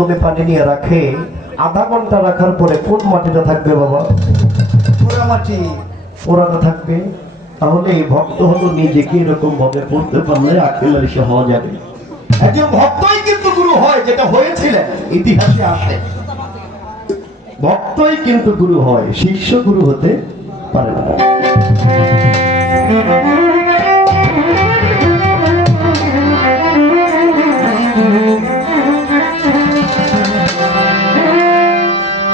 বোতলে পানি নিয়ে রাখে, আধা ঘন্টা রাখার পরে কোন মাটিটা থাকবে বাবা? পোড়া মাটি। পোড়াটা থাকবে। তাহলে এই ভক্ত হলো নিজেকে এরকম ভাবে পড়তে পারলে আকেল এসে হওয়া যাবে। একজন ভক্তই কিন্তু গুরু হয়, যেটা হয়েছিলেন ইতিহাসে আসে। ভক্তই কিন্তু গুরু হয়, শিষ্য গুরু হতে পারে না।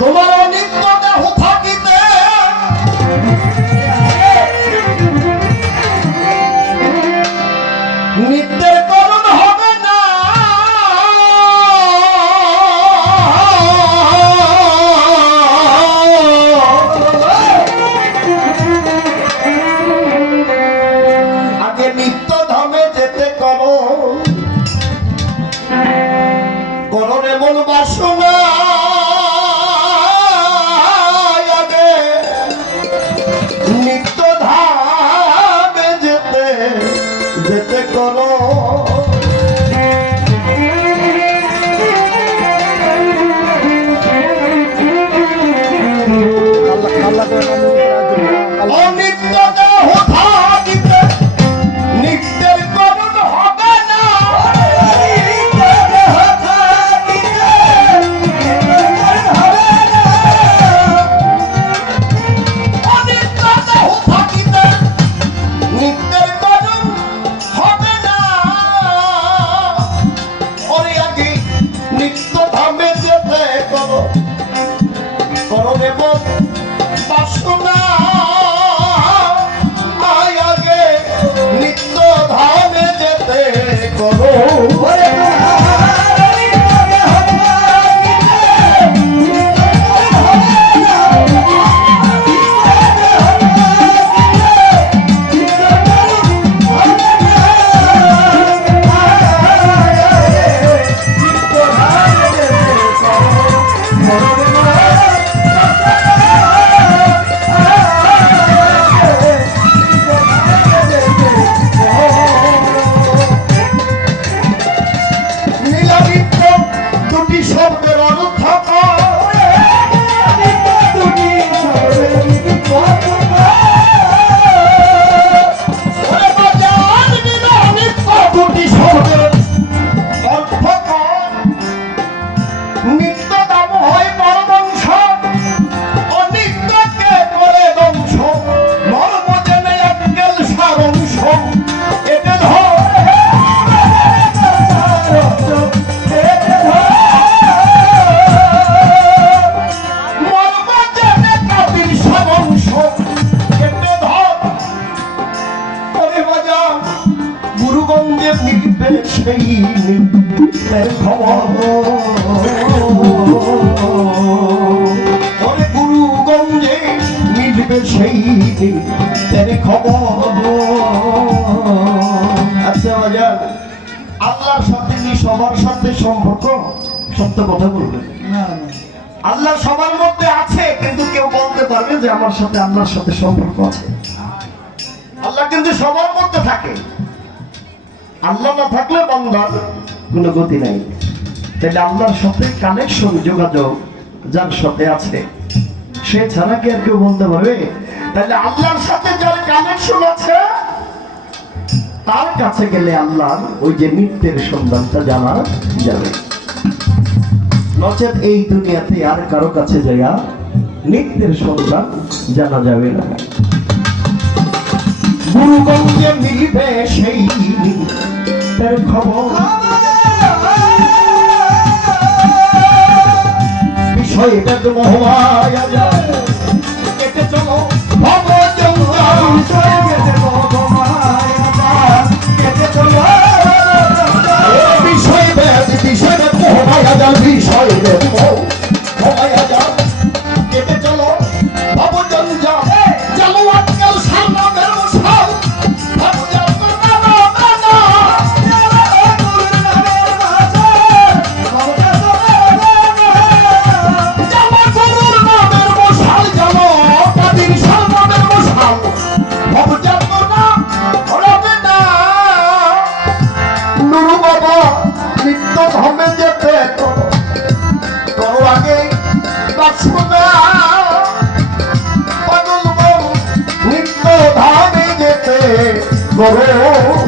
তোমার অনিত্য দেহ থাকিতে নিত্যের করণ হবে না। আগে নিত্য ধামে যেতে করো, করণ এমন বাসনা নিত্য ধামে যেতে যেতে করো। অনিত্য দেহ থাকিতে নিত্যের করণ হবে না। অনিত্য দেহ থাকিতে নিত্যের করণ হবে না। ওরে আগে নিত্য ধামে যেতে করো, করো এবং বাসনা আগে নিত্য ধামে যেতে করো। নীলাদিত্য দুটি শব্দের অর্থ দুটি শব্দের অর্থ নিত্য দাম হয় পরবংশ, অনিত্যকে করে বংশ, মর্ম জেনে আক্কেল সারংশ। এতে মর্ম জেনে কাবির সারংশ। এতে ধরে বাজা গুরুগঞ্জে মিলবে সেই খবর। ওরে গুরুগঞ্জে মিলবে সেই খবর। আচ্ছা বাজার, আল্লাহর সাথে কি সবার সাথে সম্পর্ক? সত্য কথা বলবেন। আল্লাহ সবার মধ্যে আছে, কিন্তু কেউ বলতে পারবে যে আমার সাথে আল্লাহর সাথে সম্পর্ক আছে? আল্লাহ কিন্তু সবার মধ্যে থাকে। আল্লাহ না থাকলে বান্দার কোনো গতি নাই। তাহলে আল্লাহর সাথে কানেকশন, যোগাযোগ যার সাথে আছে, সে ছাড়া কি আর কেউ বলতে পারবে? তাহলে আল্লাহর সাথে যার কানেকশন আছে তার কাছে গেলে আল্লাহর ওই যে নিত্যের সন্ধানটা জানা যাবে। নচেত এই দুনিয়াতে আর কারো কাছে যাইয়া নিত্যের সন্ধান জানা যাবে না। গুরুগঞ্জে মিলবে সেই নিত্যের খবর। বিষয় বেদ মহামায়া যায়, কেটে চলো ভব জঞ্জাল। বিষয় বেদ মহামায়া যায়, কেটে চলো। বিষয় বেদ মহামায়া যায়, বিষয় বেদ মহামায়া যায়, কেটে চলো ভব জঞ্জাল। চলো আজকাল সামনের মশাল, ভব জঞ্জাল নিত্য ধামে যেতে বাসনা পাগল মন নিত্য ধামে যেতে করো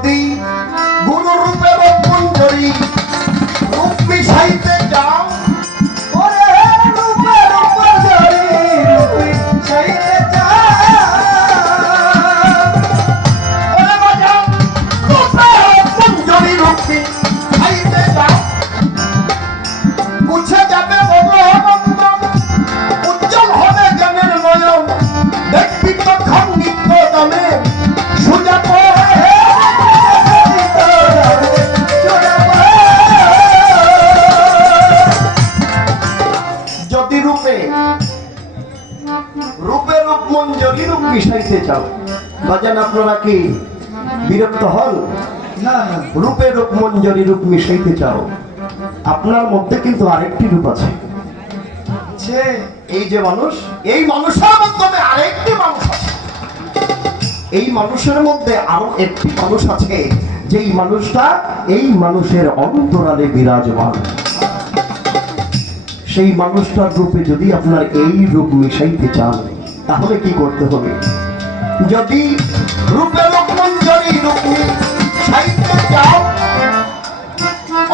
যদি গুরু রূপের মঞ্জরি রূপ মিশাইতে যাও ওরে রূপের মঞ্জরি রূপ মিশাইতে যাও ওরে বাজাও রূপের মঞ্জরি রূপ মিশাইতে যাও মুছে যাবে ভগবন্ত উজ্জ্বল হবে জ্ঞানের নয়ন দেখবি তখন নিত্য দামে সুজা যদি রূপে রূপ মঞ্জরি রূপ মিশাইতে চাও বাজান আপনারা কি বিরক্ত হন না না রূপে রূপ মঞ্জরি রূপ মিশাইতে চাও আপনার মধ্যে কিন্তু আরেকটি রূপ আছে এই যে মানুষ এই মানুষের মাধ্যমে আরেকটি মানুষ আছে এই মানুষের মধ্যে আরো একটি মানুষ আছে যেই মানুষটা এই মানুষের অন্তরালে বিরাজমান সেই মানুষটার রূপে যদি আপনার এই রূপ মিশাইতে চান তাহলে কি করতে হবে যদি রূপে রূপ মঞ্জরি রূপ মিশাইতে চাও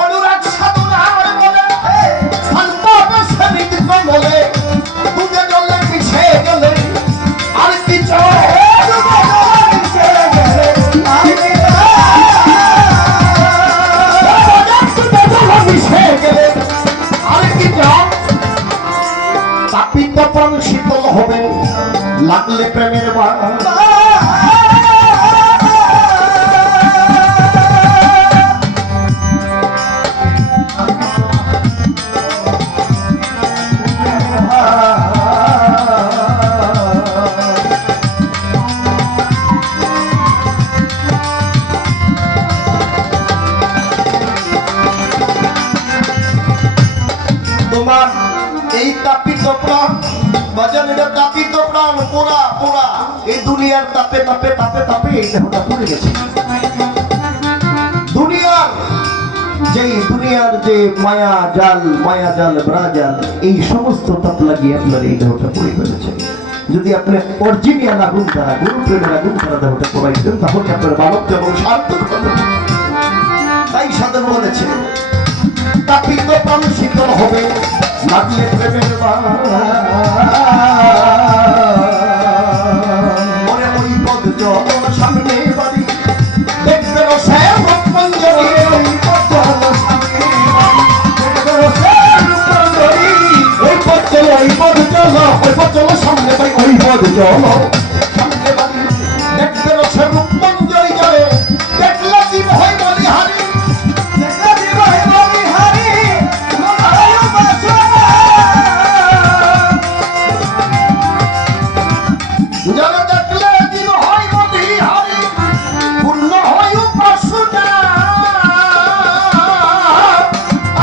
অনুরাগ সাধনার বলে শান্ত সবিত কমলে দুধে জলে মিশে গেলে আর কি চাও তাপিত প্রাণ শীতল হবে লাগলে প্রেমের তোমার এই তাপিত প্রাণ বাজান এটা তাপিত প্রাণ পোড়া পোড়া এই দুনিয়ার তাপে তাপে তাপে তাপে এই দেহটা পুড়ে গেছে দুনিয়ার যে মায়া জাল ব্রাজাল এই সমস্ত তাপ লাগিয়ে আপনার এই দেহটা পুড়ে ফেলেছে যদি আপনি অরিজিনাল আগুন দ্বারা গুরু প্রেমের আগুন দ্বারা দেহটা পোড়াইতেন তাহলে আপনার মানব যেমন সার্থক হতো তাই সাধন বলেছে তাপিত প্রাণ শীতল হবে লাগলে প্রেমের মনে ওই পদ যখন সামনে বাড়ি দেখবে সে রূপ মঞ্জরি ওই পদ চলো সামনে ওই পদ চলো ওই পদ চলো ওই পদ চলো সামনে বাড়ি ওই পদ চলো সামনে বাড়ি দেখবে সে রূপ মঞ্জরি যায় দেখলে জীব হয় বলিহারি যারা দেখলে জীব হয় বলিহারি পূর্ণ হয় উপাসনা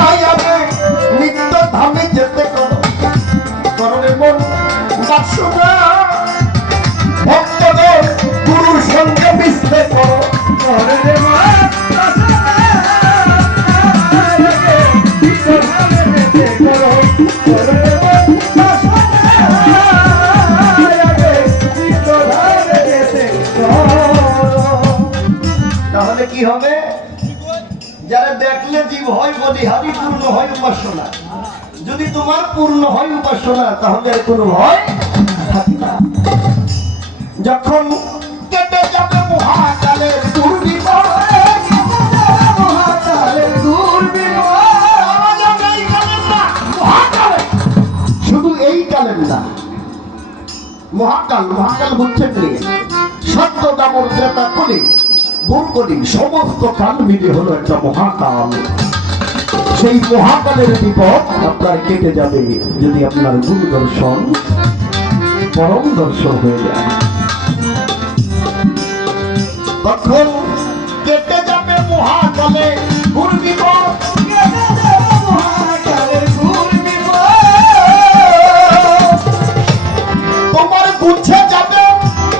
আয়াবে নিত্য ধামে যেতে করণে মন বাসনা ভক্তদের গুরুর সঙ্গে মিশতে করো করণে তাহলে কি হবে যারা দেখলে জীব হয় বলিহারি পূর্ণ হয় উপাসনা যদি তোমার পূর্ণ হয় উপাসনা তাহলে আর কোনো ভয় থাকে না যখন কেটে যাবে মহাকালের দুর্বিপাক শুধু এই কালের না মহাকাল বুঝছেন নিয়ে সত্য দামর ক্রেতা কলি গুণ কলি সমস্ত কাল মিলে হলো একটা মহাকাল সেই মহাকালের বিপদ আপনার কেটে যাবে যদি আপনার গুরু দর্শন পরম দর্শন হয়ে যায়। তখন কেটে যাবে মহাকালে ঘূর্ণিঝড়, কেটে যাবে মহাকালের ঘূর্ণিঝড়। তোমার গুছে যাবে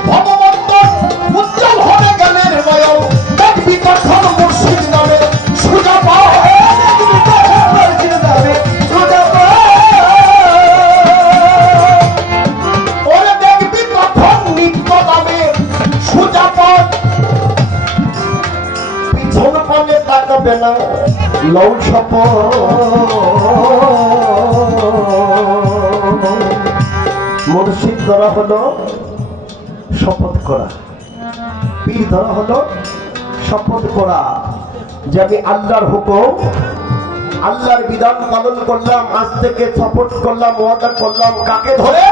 ভববন্ধন, উজ্জ্বল হবে জ্ঞানের নয়ন। দেখবি তখন মুর্শিদ নামে সোজা পায়, দেখবি তখন মুর্শিদ নামে সোজা পায়। ওরে দেখবি তখন নিত্য নামে সোজা পায়। পিছন পানে তাকাবে না, লও শপথ। মুর্শিদ ধরা হলো শপথ করা, পীর ধরা হলো শপথ করা যে আমি আল্লাহর হুকুম, আল্লাহর বিধান পালন করলাম। আজ থেকে শপথ করলাম, ওয়াদা করলাম। কাকে ধরে?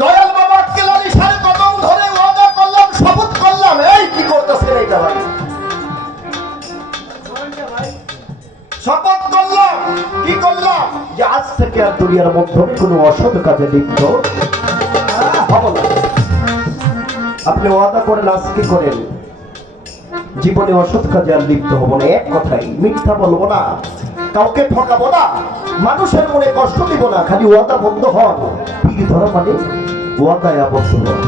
দয়াল বাবা কেলানি সারে কদম ধরে ওয়াদা করলাম, শপথ করলাম। এই কি করতেছেন এইটা ভাই? শপথ করলাম, কি করলাম? যে আজ থেকে আর দুনিয়ার মধ্যে কোনো অসৎ কাজে লিপ্ত হব না। আপনি ওয়াদা করেন, আজকে করেন, জীবনে অসৎ কাজে আর লিপ্ত হব না। এক কথাই, মিথ্যা বলবো না, কাউকে ঠকাবো না, মানুষের মনে কষ্ট দিব না। খালি ওয়াদা বন্ধ হন। পীর ধরা মানে ওয়াদায় আবদ্ধ হন।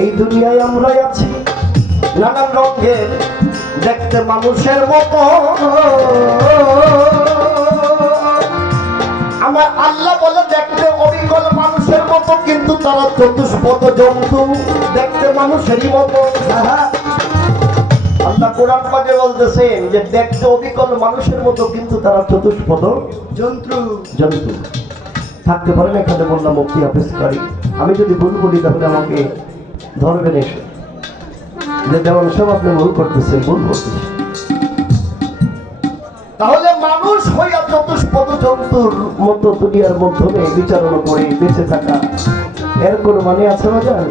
এই দুনিয়ায় আমরা আছি নানান রঙের, দেখতে মানুষের মতো। আমার আল্লাহ বলে দেখতে অবিকল মানুষের মতো, কিন্তু তারা চতুষ্পদ জন্তু, দেখতে মানুষেরই মতো। আল্লাহ কোরআন পাকে বলতেছেন যে দেখতে অবিকল মানুষের মতো, কিন্তু তারা চতুষ্পদ জন্তু। জন্তু। থাকতে পারেন এখানে বললাম মুফতি হাফেজ কারি। আমি যদি ভুল বলি তাহলে আমাকে ধরবেন এসে, যে যেমন সব আপনি ভুল করতেছেন, ভুল করতেছেন। তাহলে মানুষ হইয়া চতুষ্পদ জন্তুর মতো দুনিয়ার মাধ্যমে বিচারণা করে বেঁচে থাকা, এর কোনো মানে আছে না? জান,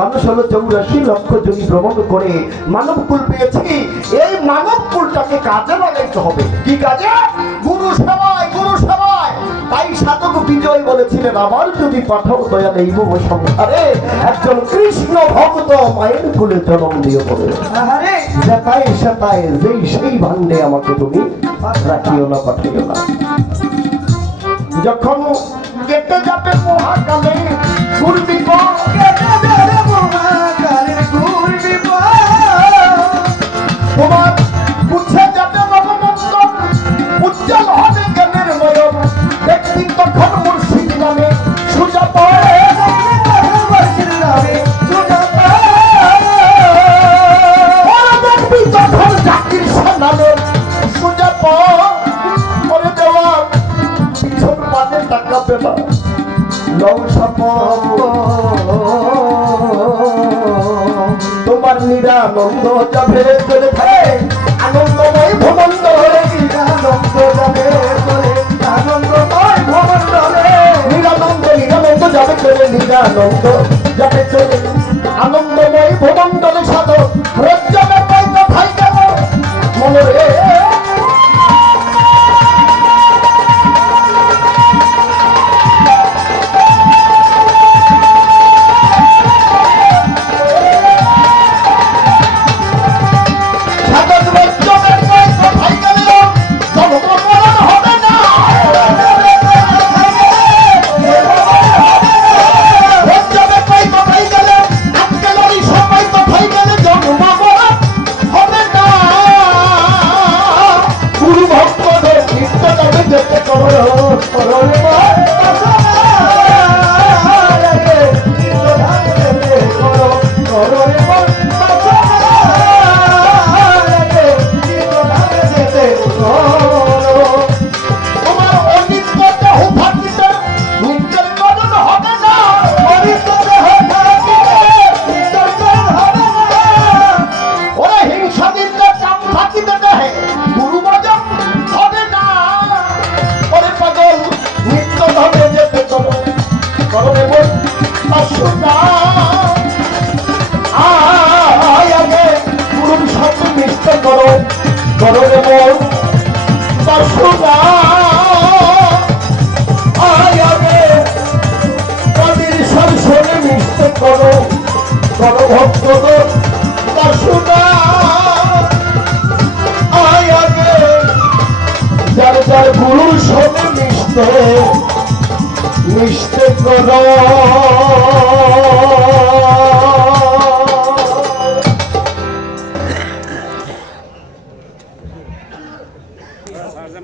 মানুষ হলো 84 লক্ষ যোনি ভ্রমণ করে মানব কুল পেয়েছি। এই মানব কুলটাকে কাজে লাগাইতে হবে। কি কাজে? গুরু সেবায়, গুরু সেবায়। তাই সাধক বিজয় বলেছিলেন, আমার যদি পাঠাও দয়াল এই মোহ সংসারে একজন কৃষ্ণ ভক্ত মায়ের কুলে জন্ম দিয়ে বলে, যেতায় সেতায় যেই সেই ভান্ডে আমাকে তুমি রাখিও না, পাঠিও না। যখন কেটে যাবে মহাকালে ঘূর্ণিঝড়, কেটে যাবে মহাকালের ঘূর্ণিঝড়। তোমার মুছে যাবে নবমন্ডল, উজ্জ্বল হবে জ্ঞানের নয়ন। দেখবি তখন মুর্শিদ নামে সোজা পায়, দেখবি তখন মুর্শিদ নামে সোজা পায়। দেখবি তখন জাকির শাহ নামে সোজা পায়। ওরে দেওয়া পিছন পানে তাকাবে না, লও শপথ। তোমার নিরানন্দ যাবে চলে থাকে, আনন্দময় ভবন্তরে, নিরানন্দ যাবে চলে, আনন্দময় ভবন্তরে। নিরানন্দ নিরানন্দ যাবে চলে, নিরানন্দ যাবে চলে। আনন্দময় ভবন্তরে সাধক রজ্জাবে পাই কথাই গেল মনরে। সাধক রজ্জাবে পাই কথাই গেল, জনমরণ হবে না। রজ্জাবে পাই কথাই গেল, আজকাল ওই সবাই কথাই গেলে জন্মমরণ হবে না। গুরু ভক্তদের নিত্য যাবে যেতে করো করো। তোমার অনিত্য দেহ থাকিতে নিত্যের গঠন হবে না। অনিত্য দেহ থাকিতে নিত্যের গঠন হবে না। ওরে হিংসা দিতে চাপ থাকিতে দেহে গুরু ভজন হবে না। ওরে পাগল নিত্য ধামে যেতে করো করো রে মন পাশুনা। কর ভক্তদের তা শোনা আয় আগে যার যার গুরুর সঙ্গে মিশতে মিশতে কর